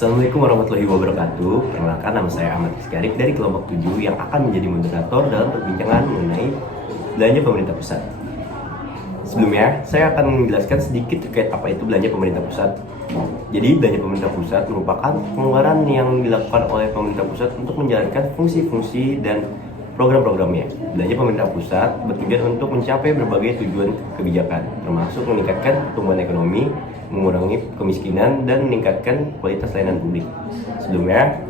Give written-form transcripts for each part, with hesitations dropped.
Assalamualaikum warahmatullahi wabarakatuh. Perkenalkan, nama saya Ahmad Rizky Arif dari kelompok 7 yang akan menjadi moderator dalam perbincangan mengenai belanja pemerintah pusat. Sebelumnya, saya akan menjelaskan sedikit terkait apa itu belanja pemerintah pusat. Jadi, belanja pemerintah pusat merupakan pengeluaran yang dilakukan oleh pemerintah pusat untuk menjalankan fungsi-fungsi dan program-programnya. Belanja pemerintah pusat bertujuan untuk mencapai berbagai tujuan kebijakan, termasuk meningkatkan pertumbuhan ekonomi, mengurangi kemiskinan, dan meningkatkan kualitas layanan publik. Sebelumnya,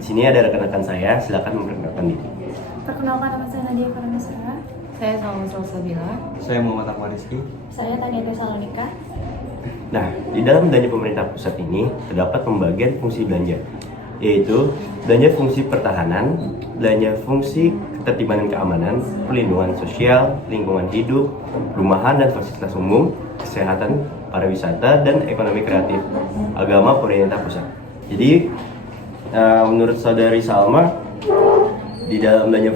di sini ada rekan-rekan saya, silakan memperkenalkan diri. Perkenalkan, nama saya Nadia Farhanisa. Saya Salma Salsabila. Saya Muhammad Ahmad Rizky. Saya Tania Tesalonika. Nah, di dalam belanja pemerintah pusat ini terdapat pembagian fungsi belanja, yaitu belanja fungsi pertahanan, belanja fungsi ketertiban dan keamanan, perlindungan sosial, lingkungan hidup, perumahan dan fasilitas umum, kesehatan, pariwisata, dan ekonomi kreatif, agama pemerintah pusat. Jadi, menurut saudari Salma, di dalam belanja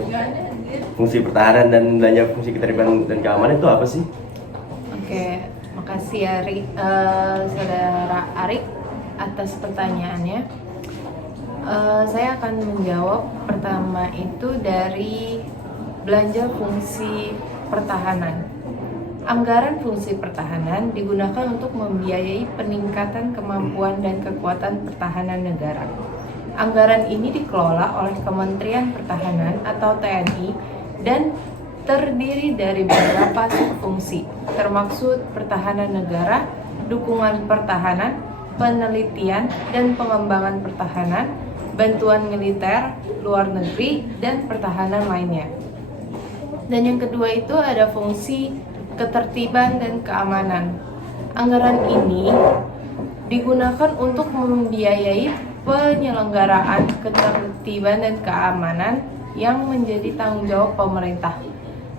fungsi pertahanan dan belanja fungsi ketertiban dan keamanan itu apa sih? Oke, makasih ya Saudara Arik atas pertanyaannya. Saya akan menjawab pertama itu dari belanja fungsi pertahanan. Anggaran fungsi pertahanan digunakan untuk membiayai peningkatan kemampuan dan kekuatan pertahanan negara. Anggaran ini dikelola oleh Kementerian Pertahanan atau TNI dan terdiri dari beberapa fungsi, termaksud pertahanan negara, dukungan pertahanan, penelitian dan pengembangan pertahanan, bantuan militer, luar negeri, dan pertahanan lainnya. Dan yang kedua itu ada fungsi ketertiban dan keamanan. Anggaran ini digunakan untuk membiayai penyelenggaraan ketertiban dan keamanan yang menjadi tanggung jawab pemerintah.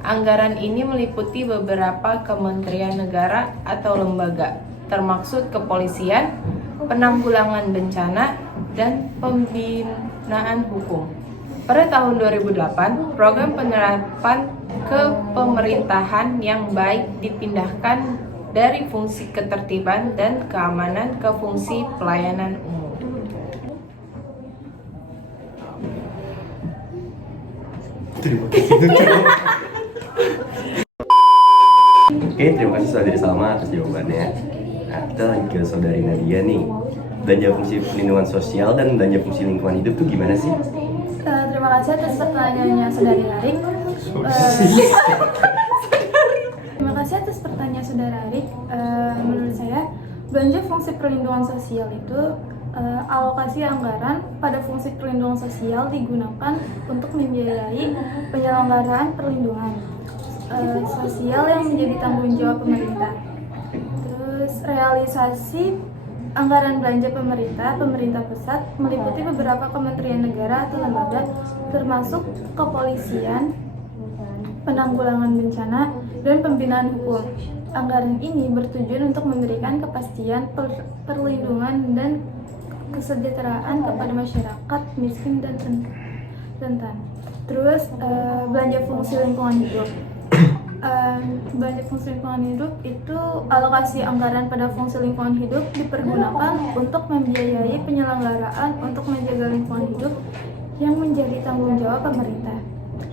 Anggaran ini meliputi beberapa kementerian negara atau lembaga, termaksud kepolisian, penanggulangan bencana, dan pembinaan hukum. Pada tahun 2008, program penerapan kepemerintahan yang baik dipindahkan dari fungsi ketertiban dan keamanan ke fungsi pelayanan umum. Oke, terima kasih saudari Salma atas jawabannya. Nah, kita lanjut ke saudari Nadia nih. Belanja fungsi perlindungan sosial dan belanja fungsi lingkungan hidup tuh gimana sih? Terima kasih atas pertanyaannya Saudari Arik. Terima kasih atas pertanyaan Saudara Arik. Menurut saya, belanja fungsi perlindungan sosial itu alokasi anggaran pada fungsi perlindungan sosial digunakan untuk membiayai penyelenggaraan perlindungan sosial yang menjadi tanggung jawab pemerintah. Terus realisasi anggaran belanja pemerintah pusat meliputi beberapa kementerian negara atau lembaga, termasuk kepolisian, penanggulangan bencana, dan pembinaan hukum. Anggaran ini bertujuan untuk memberikan kepastian perlindungan dan kesejahteraan kepada masyarakat miskin dan rentan. Terus belanja fungsi lingkungan hidup. Belanja fungsi lingkungan hidup itu alokasi anggaran pada fungsi lingkungan hidup dipergunakan untuk membiayai penyelenggaraan untuk menjaga lingkungan hidup yang menjadi tanggung jawab pemerintah.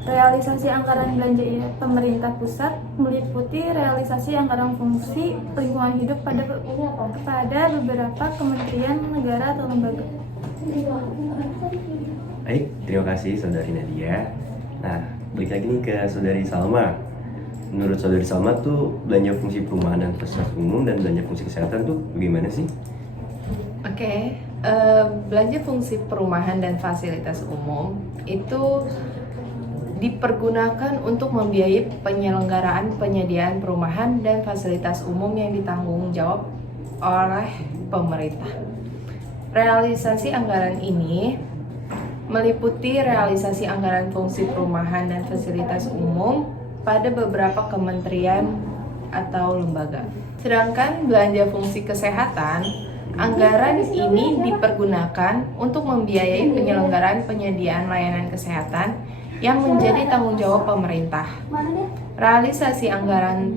Realisasi anggaran belanja pemerintah pusat meliputi realisasi anggaran fungsi lingkungan hidup pada beberapa kementerian negara atau lembaga. Baik, terima kasih saudari Nadia. Nah, balik lagi nih ke saudari Salma. Menurut saudari Salma tuh belanja fungsi perumahan dan fasilitas umum dan belanja fungsi kesehatan tuh bagaimana sih? Oke, belanja fungsi perumahan dan fasilitas umum itu dipergunakan untuk membiayai penyelenggaraan penyediaan perumahan dan fasilitas umum yang ditanggung jawab oleh pemerintah. Realisasi anggaran ini meliputi realisasi anggaran fungsi perumahan dan fasilitas umum pada beberapa kementerian atau lembaga. Sedangkan belanja fungsi kesehatan, anggaran ini dipergunakan untuk membiayai penyelenggaraan penyediaan layanan kesehatan yang menjadi tanggung jawab pemerintah. Realisasi anggaran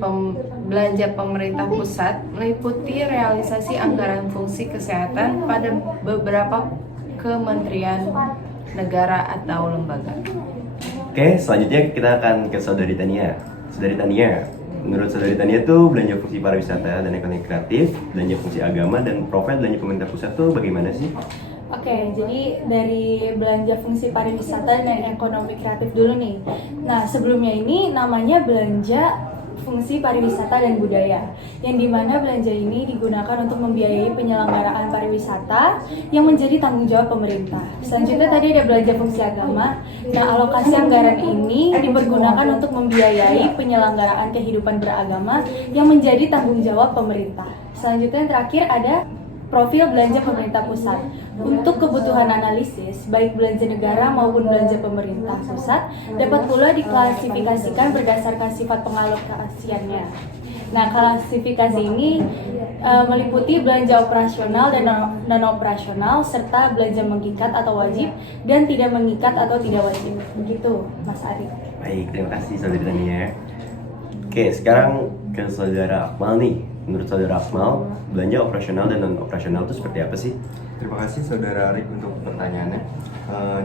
belanja pemerintah pusat meliputi realisasi anggaran fungsi kesehatan pada beberapa kementerian negara atau lembaga. Oke, selanjutnya kita akan ke Saudari Tania. Saudari Tania, menurut Saudari Tania tuh belanja fungsi pariwisata dan ekonomi kreatif, belanja fungsi agama, dan profil belanja pemerintah pusat tuh bagaimana sih? Oke, jadi dari belanja fungsi pariwisata dan ekonomi kreatif dulu nih. Nah, sebelumnya ini namanya belanja fungsi pariwisata dan budaya, yang dimana belanja ini digunakan untuk membiayai penyelenggaraan pariwisata yang menjadi tanggung jawab pemerintah. Selanjutnya tadi ada belanja fungsi agama. Nah, alokasi anggaran ini dipergunakan untuk membiayai penyelenggaraan kehidupan beragama yang menjadi tanggung jawab pemerintah. Selanjutnya yang terakhir ada profil belanja pemerintah pusat. Untuk kebutuhan analisis, baik belanja negara maupun belanja pemerintah pusat dapat pula diklasifikasikan berdasarkan sifat pengalokasiannya. Nah, klasifikasi ini meliputi belanja operasional dan non-operasional, serta belanja mengikat atau wajib, dan tidak mengikat atau tidak wajib. Begitu, Mas Ari. Baik, terima kasih Saudari Tania. Oke, sekarang ke Saudara Akmal nih. Menurut Saudara Akmal, belanja operasional dan non-operasional itu seperti apa sih? Terima kasih Saudara Arik untuk pertanyaannya.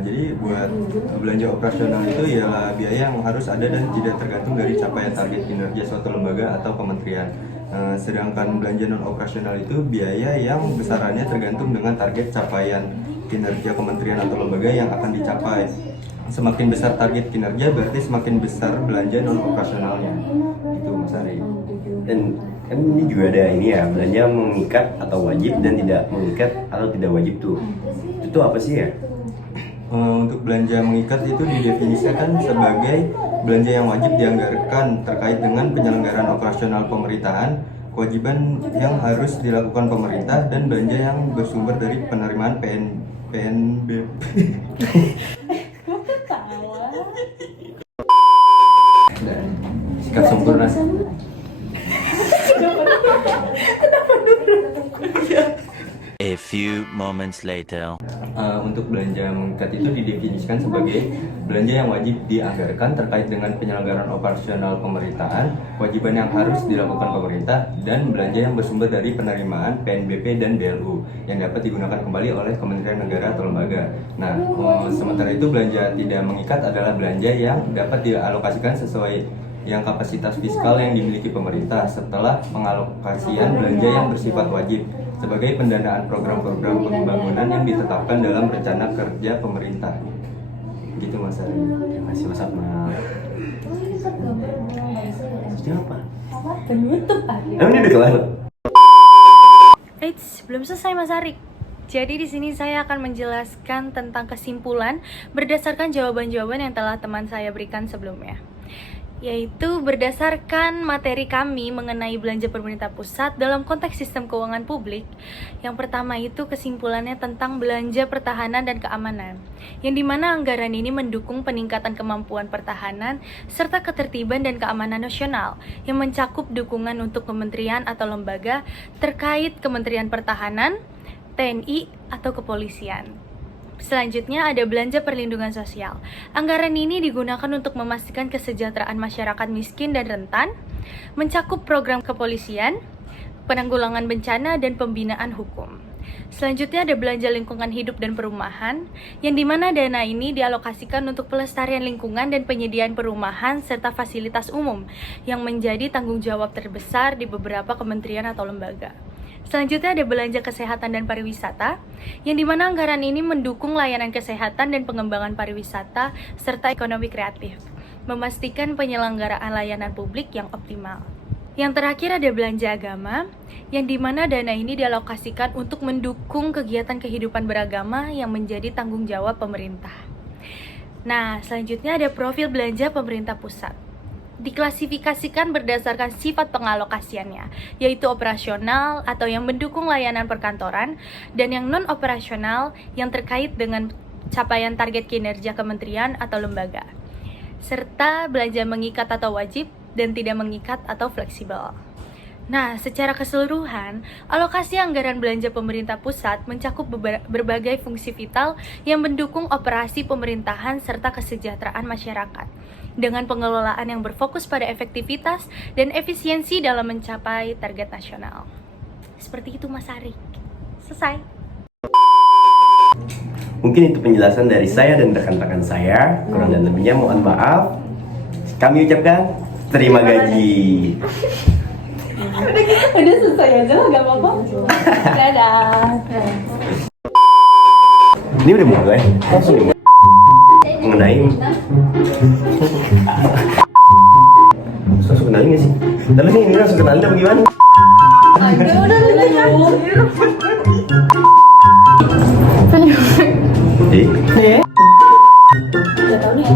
Jadi buat belanja operasional itu ialah biaya yang harus ada dan tidak tergantung dari capaian target kinerja suatu lembaga atau kementerian. Sedangkan belanja non operasional itu biaya yang besarannya tergantung dengan target capaian kinerja kementerian atau lembaga yang akan dicapai. Semakin besar target kinerja berarti semakin besar belanja non operasionalnya. Itu Mas Ari. Dan kan ini juga ada ini ya, belanja mengikat atau wajib dan tidak mengikat atau tidak wajib tuh. Itu apa sih ya? Untuk belanja mengikat itu didefinisikan sebagai belanja yang wajib dianggarkan terkait dengan penyelenggaraan operasional pemerintahan, kewajiban yang harus dilakukan pemerintah, dan belanja yang bersumber dari penerimaan PNBP. Sikat sempurna. A few moments later. Untuk belanja mengikat itu didefinisikan sebagai belanja yang wajib dianggarkan terkait dengan penyelenggaraan operasional pemerintahan, kewajiban yang harus dilakukan pemerintah, dan belanja yang bersumber dari penerimaan PNBP dan BLU yang dapat digunakan kembali oleh kementerian negara atau lembaga. Nah, sementara itu belanja tidak mengikat adalah belanja yang dapat dialokasikan sesuai yang kapasitas fiskal yang dimiliki pemerintah setelah pengalokasian belanja yang bersifat wajib sebagai pendanaan program-program pembangunan yang ditetapkan dalam rencana kerja pemerintah. Gitu Mas Ari. Terima kasih Mas Akmal. Maksudnya apa? Penutup, Ari. Ini udah kelar? Eits, belum selesai Mas Arik. Jadi di sini saya akan menjelaskan tentang kesimpulan berdasarkan jawaban-jawaban yang telah teman saya berikan sebelumnya. Yaitu berdasarkan materi kami mengenai belanja pemerintah pusat dalam konteks sistem keuangan publik. Yang pertama itu kesimpulannya tentang belanja pertahanan dan keamanan, yang dimana anggaran ini mendukung peningkatan kemampuan pertahanan serta ketertiban dan keamanan nasional, yang mencakup dukungan untuk kementerian atau lembaga terkait Kementerian Pertahanan, TNI, atau kepolisian. Selanjutnya ada belanja perlindungan sosial. Anggaran ini digunakan untuk memastikan kesejahteraan masyarakat miskin dan rentan, mencakup program kepolisian, penanggulangan bencana, dan pembinaan hukum. Selanjutnya ada belanja lingkungan hidup dan perumahan, yang dimana dana ini dialokasikan untuk pelestarian lingkungan dan penyediaan perumahan serta fasilitas umum, yang menjadi tanggung jawab terbesar di beberapa kementerian atau lembaga. Selanjutnya ada belanja kesehatan dan pariwisata, yang dimana anggaran ini mendukung layanan kesehatan dan pengembangan pariwisata serta ekonomi kreatif, memastikan penyelenggaraan layanan publik yang optimal. Yang terakhir ada belanja agama, yang dimana dana ini dialokasikan untuk mendukung kegiatan kehidupan beragama yang menjadi tanggung jawab pemerintah. Nah, selanjutnya ada profil belanja pemerintah pusat. Diklasifikasikan berdasarkan sifat pengalokasiannya, yaitu operasional atau yang mendukung layanan perkantoran, dan yang non-operasional yang terkait dengan capaian target kinerja kementerian atau lembaga, serta belanja mengikat atau wajib dan tidak mengikat atau fleksibel. Nah, secara keseluruhan, alokasi anggaran belanja pemerintah pusat mencakup berbagai fungsi vital yang mendukung operasi pemerintahan serta kesejahteraan masyarakat, dengan pengelolaan yang berfokus pada efektivitas dan efisiensi dalam mencapai target nasional. Seperti itu, Mas Arik. Selesai. Mungkin itu penjelasan dari saya dan rekan-rekan saya. Kurang dan lebihnya mohon maaf. Kami ucapkan terima gaji. Udah selesai aja lah, gak apa-apa. Dadah. Ini udah mulai. Langsung dimulai. Mengenai langsung kenalin gak sih? Tapi ini langsung kenalin apa gimana? Gak tau nih.